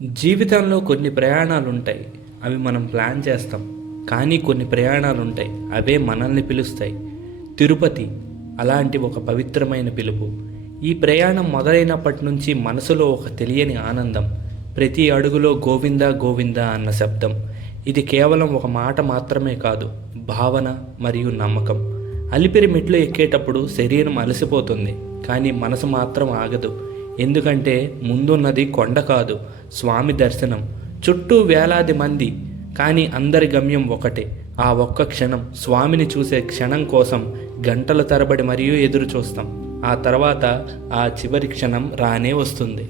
జీవితంలో కొన్ని ప్రయాణాలు ఉంటాయి. అవి మనం ప్లాన్ చేస్తాం. కానీ కొన్ని ప్రయాణాలు ఉంటాయి, అవే మనల్ని పిలుస్తాయి. తిరుపతి అలాంటి ఒక పవిత్రమైన పిలుపు. ఈ ప్రయాణం మొదలైనప్పటి నుంచి మనసులో ఒక తెలియని ఆనందం. ప్రతి అడుగులో గోవిందా గోవిందా అన్న శబ్దం. ఇది కేవలం ఒక మాట మాత్రమే కాదు, భావన మరియు నమ్మకం. అలిపిరి మెట్లు ఎక్కేటప్పుడు శరీరం అలసిపోతుంది, కానీ మనసు మాత్రం ఆగదు. ఎందుకంటే ముందున్నది కొండ కాదు, స్వామి దర్శనం. చుట్టూ వేలాది మంది, కానీ అందరి గమ్యం ఒకటే. ఆ ఒక్క క్షణం, స్వామిని చూసే క్షణం కోసం గంటల తరబడి మరియు ఎదురు చూస్తాం. ఆ తర్వాత ఆ చివరి క్షణం రానే వస్తుంది.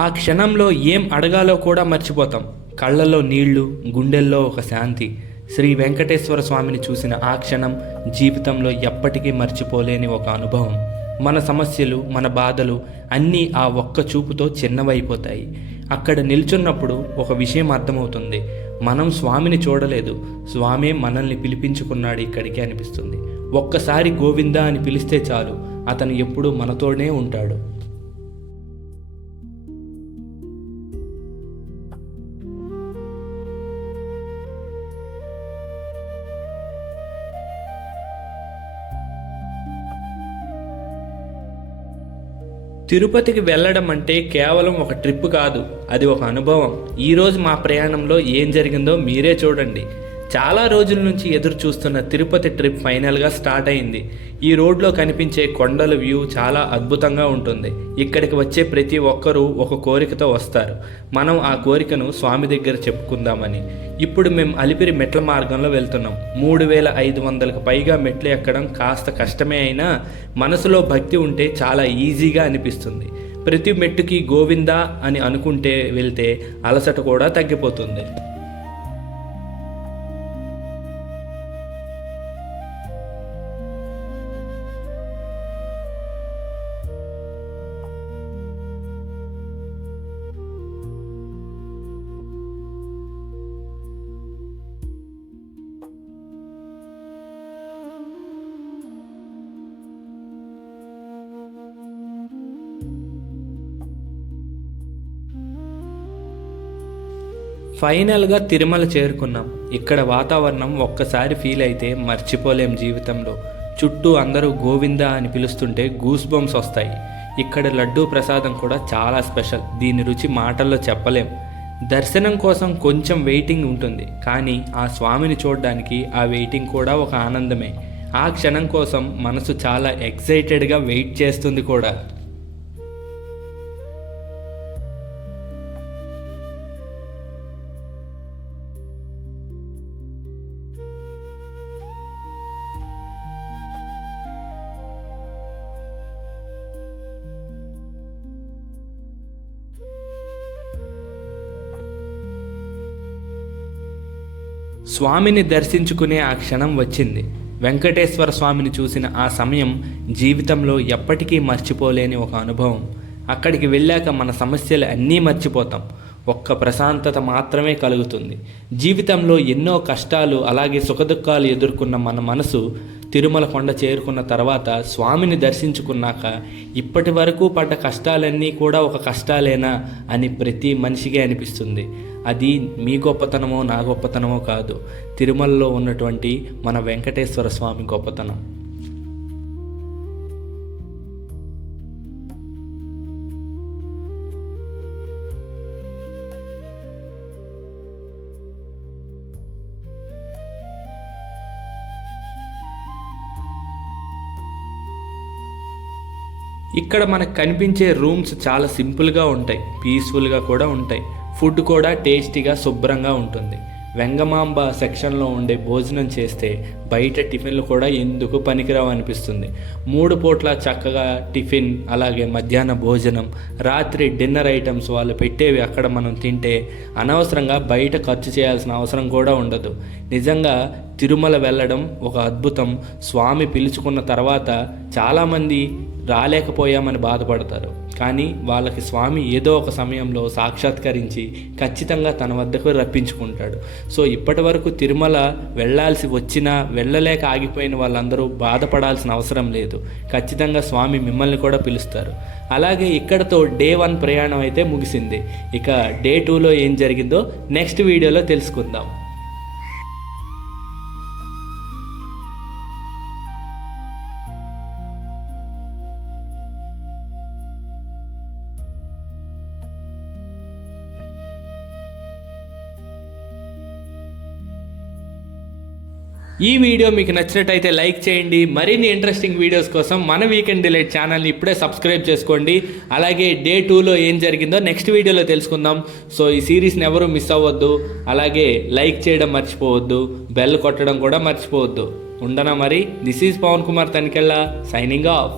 ఆ క్షణంలో ఏం అడగాలో కూడా మర్చిపోతాం. కళ్ళల్లో నీళ్లు, గుండెల్లో ఒక శాంతి. శ్రీ వెంకటేశ్వర స్వామిని చూసిన ఆ క్షణం జీవితంలో ఎప్పటికీ మర్చిపోలేని ఒక అనుభవం. మన సమస్యలు, మన బాధలు అన్నీ ఆ ఒక్క చూపుతో చిన్నవైపోతాయి. అక్కడ నిల్చున్నప్పుడు ఒక విషయం అర్థమవుతుంది. మనం స్వామిని చూడలేదు, స్వామే మనల్ని పిలిపించుకున్నాడు ఇక్కడికి అనిపిస్తుంది. ఒక్కసారి గోవిందా అని పిలిస్తే చాలు, అతను ఎప్పుడూ మనతోనే ఉంటాడు. తిరుపతికి వెళ్ళడం అంటే కేవలం ఒక ట్రిప్ కాదు, అది ఒక అనుభవం. ఈరోజు మా ప్రయాణంలో ఏం జరిగిందో మీరే చూడండి. చాలా రోజుల నుంచి ఎదురు చూస్తున్న తిరుపతి ట్రిప్ ఫైనల్గా స్టార్ట్ అయింది. ఈ రోడ్లో కనిపించే కొండల వ్యూ చాలా అద్భుతంగా ఉంటుంది. ఇక్కడికి వచ్చే ప్రతి ఒక్కరూ ఒక కోరికతో వస్తారు. మనం ఆ కోరికను స్వామి దగ్గర చెప్పుకుందామని. ఇప్పుడు మేము అలిపిరి మెట్ల మార్గంలో వెళ్తున్నాం. 3500కు పైగా మెట్లు ఎక్కడం కాస్త కష్టమే అయినా మనసులో భక్తి ఉంటే చాలా ఈజీగా అనిపిస్తుంది. ప్రతి మెట్టుకి గోవిందా అని అనుకుంటే వెళ్తే అలసట కూడా తగ్గిపోతుంది. ఫైనల్గా తిరుమల చేరుకున్నాం. ఇక్కడ వాతావరణం ఒక్కసారి ఫీల్ అయితే మర్చిపోలేం జీవితంలో. చుట్టూ అందరూ గోవిందా అని పిలుస్తుంటే గూస్ బంప్స్ వస్తాయి. ఇక్కడ లడ్డూ ప్రసాదం కూడా చాలా స్పెషల్. దీని రుచి మాటల్లో చెప్పలేం. దర్శనం కోసం కొంచెం వెయిటింగ్ ఉంటుంది, కానీ ఆ స్వామిని చూడడానికి ఆ వెయిటింగ్ కూడా ఒక ఆనందమే. ఆ క్షణం కోసం మనసు చాలా ఎక్సైటెడ్గా వెయిట్ చేస్తుంది కూడా. స్వామిని దర్శించుకునే ఆ క్షణం వచ్చింది. వెంకటేశ్వర స్వామిని చూసిన ఆ సమయం జీవితంలో ఎప్పటికీ మర్చిపోలేని ఒక అనుభవం. అక్కడికి వెళ్ళాక మన సమస్యలు అన్నీ మర్చిపోతాం. ఒక్క ప్రశాంతత మాత్రమే కలుగుతుంది. జీవితంలో ఎన్నో కష్టాలు అలాగే సుఖదుఖాలు ఎదుర్కొన్న మన మనసు తిరుమల కొండ చేరుకున్న తర్వాత స్వామిని దర్శించుకున్నాక ఇప్పటి వరకు పడ్డ కష్టాలన్నీ కూడా ఒక కష్టాలేనా అని ప్రతి మనిషికి అనిపిస్తుంది. అది మీ గొప్పతనమో నా గొప్పతనమో కాదు, తిరుమలలో ఉన్నటువంటి మన వెంకటేశ్వర స్వామి గొప్పతనం. ఇక్కడ మనకు కనిపించే రూమ్స్ చాలా సింపుల్గా ఉంటాయి, పీస్ఫుల్గా కూడా ఉంటాయి. ఫుడ్ కూడా టేస్టీగా శుభ్రంగా ఉంటుంది. వెంగమాంబ సెక్షన్లో ఉండే భోజనం చేస్తే బయట టిఫిన్లు కూడా ఎందుకు పనికిరావు అనిపిస్తుంది. 3 పూట్ల చక్కగా టిఫిన్, అలాగే మధ్యాహ్న భోజనం, రాత్రి డిన్నర్ ఐటమ్స్ వాళ్ళు పెట్టేవి అక్కడ మనం తింటే అనవసరంగా బయట ఖర్చు చేయాల్సిన అవసరం కూడా ఉండదు. నిజంగా తిరుమల వెళ్ళడం ఒక అద్భుతం. స్వామి పిలుచుకున్న తర్వాత చాలామంది రాలేకపోయామని బాధపడతారు. కానీ వాళ్ళకి స్వామి ఏదో ఒక సమయంలో సాక్షాత్కరించి ఖచ్చితంగా తన వద్దకు రప్పించుకుంటాడు. సో ఇప్పటి వరకు తిరుమల వెళ్ళాల్సి వచ్చినా వెళ్ళలేక ఆగిపోయిన వాళ్ళందరూ బాధపడాల్సిన అవసరం లేదు. ఖచ్చితంగా స్వామి మిమ్మల్ని కూడా పిలుస్తారు. అలాగే ఇక్కడతో డే 1 ప్రయాణం అయితే ముగిసింది. ఇక డే 2లో ఏం జరిగిందో నెక్స్ట్ వీడియోలో తెలుసుకుందాం. ఈ వీడియో మీకు నచ్చినట్టయితే లైక్ చేయండి. మరిన్ని ఇంట్రెస్టింగ్ వీడియోస్ కోసం మన వీకెండ్ డిలైట్ ఛానల్ని ఇప్పుడే సబ్స్క్రైబ్ చేసుకోండి. అలాగే డే 2లో ఏం జరిగిందో నెక్స్ట్ వీడియోలో తెలుసుకుందాం. సో ఈ సిరీస్ని ఎవరు మిస్ అవ్వద్దు. అలాగే లైక్ చేయడం మర్చిపోవద్దు, బెల్ కొట్టడం కూడా మర్చిపోవద్దు. ఉండనా మరి. This is Pavan Kumar Tanikella signing of.